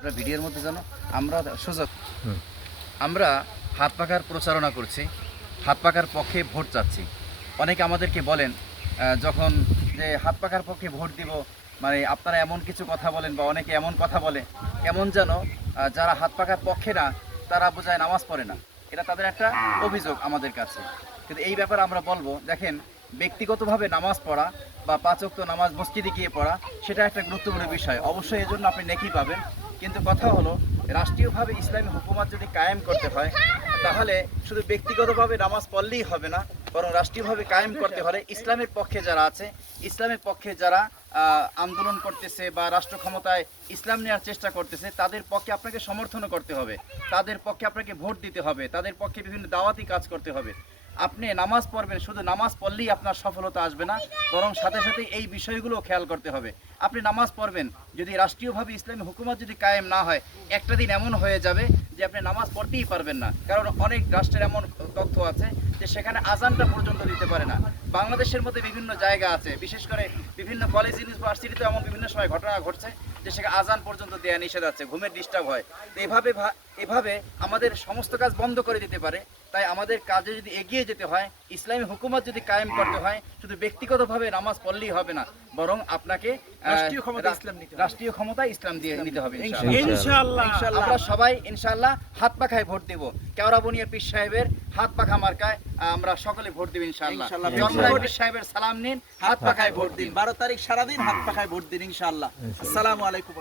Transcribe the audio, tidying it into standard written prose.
আমরা ভিডিওর মধ্যে জানো আমরা সুযোগ আমরা হাত পাখার প্রচারণা করছি, হাত পাখার পক্ষে ভোট চাচ্ছি। অনেকে আমাদেরকে বলেন যখন যে হাত পাখার পক্ষে ভোট দিব, মানে আপনারা এমন কিছু কথা বলেন বা অনেকে এমন কথা বলে কেমন যেন যারা হাত পাখার পক্ষে না তারা বোঝায় নামাজ পড়ে না। এটা তাদের একটা অভিযোগ আমাদের কাছে। কিন্তু এই ব্যাপারে আমরা বলবো, দেখেন, ব্যক্তিগতভাবে নামাজ পড়া বা ৫ ওয়াক্ত নামাজ মসজিদে গিয়ে পড়া সেটা একটা গুরুত্বপূর্ণ বিষয়, অবশ্যই এজন্য আপনি নেকি পাবেন। কিন্তু কথা হলো, রাষ্ট্রীয়ভাবে ইসলামী হুকুমত যদি কায়েম করতে হয় তাহলে শুধু ব্যক্তিগতভাবে নামাজ পড়লেই হবে না, বরং রাষ্ট্রীয়ভাবে কায়েম করতে হলে ইসলামের পক্ষে যারা আছে, ইসলামের পক্ষে যারা আন্দোলন করতেছে বা রাষ্ট্র ক্ষমতায় ইসলাম নেওয়ার চেষ্টা করতেছে, তাদের পক্ষে আপনাকে সমর্থনও করতে হবে, তাদের পক্ষে আপনাকে ভোট দিতে হবে, তাদের পক্ষে বিভিন্ন দাওয়াতি কাজ করতে হবে। আপনি নামাজ পড়বেন, শুধু নামাজ পড়লেই আপনার সফলতা আসবে না, বরং সাথে সাথে এই বিষয়গুলো খেয়াল করতে হবে। আপনি নামাজ পড়বেন, যদি রাষ্ট্রীয়ভাবে ইসলামী হুকুমত যদি কায়েম না হয়, একটা দিন এমন হয়ে যাবে যে আপনি নামাজ পড়তেই পারবেন না। কারণ অনেক রাষ্ট্রের এমন তথ্য আছে যে সেখানে আজানটা পর্যন্ত দিতে পারে না। বাংলাদেশের মধ্যে বিভিন্ন জায়গা আছে, বিশেষ করে বিভিন্ন কলেজ ইউনিভার্সিটিতে এমন বিভিন্ন সময় ঘটনা ঘটছে যে সেখানে আজান পর্যন্ত দেয়া নিষেধ আছে, ঘুমের ডিস্টার্ব হয়। তো এভাবে আমাদের সমস্ত কাজ বন্ধ করে দিতে পারে। তাই আমাদের কাজে যদি এগিয়ে যেতে হয়, ইসলামী হুকুমত যদি কায়েম করতে হয়, শুধু ব্যক্তিগতভাবে নামাজ পড়লেই হবে না, বরং আপনাকে রাষ্ট্রীয় ক্ষমতা ইসলাম দিয়ে নিতে হবে ইনশাআল্লাহ। আমরা সবাই ইনশাআল্লাহ হাত পাখায় ভোট দেব। কেওড়াবনিয়া পীর সাহেবের হাত পাখা মার্কায় আমরা সকলে ভোট দেব ইনশাআল্লাহ। জন্মরায় পীর সাহেবের সালাম নিন, হাত পাখায় ভোট দিন। 12 তারিখ সারাদিন হাত পাখায় ভোট দিন ইনশাআল্লাহ। আসসালামু আলাইকুম।